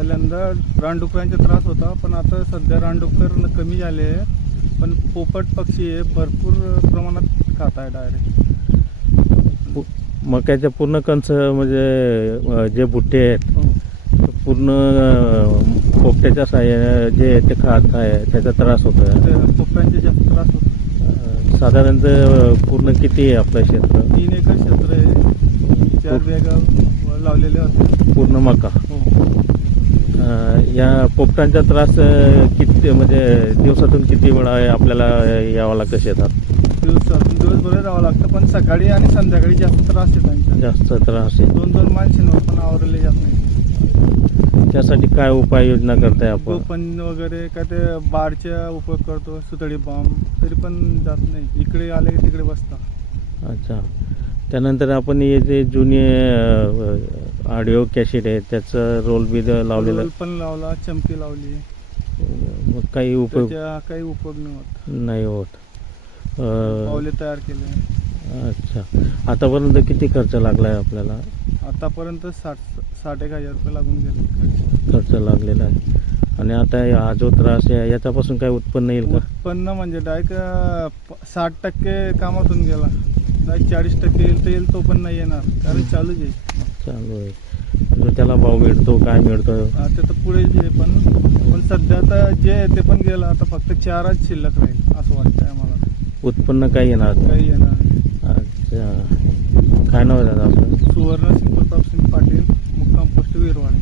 पहिल्यांदा रानडुकरांचा त्रास होता, पण आता सध्या रानडुकर कमी झाले आहे. पण पोपट पक्षी आहे भरपूर प्रमाणात खात आहे डायरेक्ट. मक्याच्या पूर्ण कंच म्हणजे जे बुट्टे आहेत हो. पूर्ण पोपट्याच्या साह्याने जे ते खात आहे त्याचा त्रास होतो. ते पोपटांचे जास्त त्रास होतो. साधारणतः पूर्ण किती आहे आपलं क्षेत्र? 3 एकर क्षेत्र आहे. 4 बॅगा लावलेले होते. पूर्ण मका. हो. या पोपटांचा त्रास किती म्हणजे दिवसातून किती वेळा आपल्याला यावं लागतं शेतात? दिवसभर राहावं लागतं, पण सकाळी आणि संध्याकाळी जास्त त्रास आहे त्यांचा. जास्त त्रास आहे. 2-2 माणसांवर पण आवरले जात नाही. त्यासाठी काय उपाययोजना करताय आपण? गोपन वगैरे काय ते बारच्या उपयोग करतो, सुतळी बॉम्ब, तरी पण जात नाही. इकडे आले की तिकडे बसतात. अच्छा. त्यानंतर आपण हे जे जुने ऑडिओ कॅसेट आहे त्याचा रोल बी लावलेला रोल पण लावला, चमकी लावली, मग काही उपयोग त्याचा काही उपयोग नाही होत. पावले तयार केले. अच्छा. आतापर्यंत किती खर्च लागलाय आपल्याला? आतापर्यंत 60-61 रुपये लागून गेले. खर्च लागलेला आहे. आणि आता हा जो त्रास आहे याच्यापासून काय उत्पन्न येईल का? उत्पन्न म्हणजे डायरेक्ट 60% कामातून गेला. डायरेक्ट 40% येईल तर येईल, तो पण नाही येणार कारण चालूच आहे. चालू आहे. म्हणजे त्याला भाव मिळतो काय मिळतो? ते तर पुढे जे पण सध्या आता जे आहे ते पण गेलं. आता फक्त 4च शिल्लक राहील असं वाटतंय आम्हाला. उत्पन्न काही येणार नाही. काही येणार नाही. अच्छा. काय नाव आहे दादा आपलं? सुवर्ण सिंगप्रताप सिंग पाटील, मुक्काम पोस्ट विरवाडे.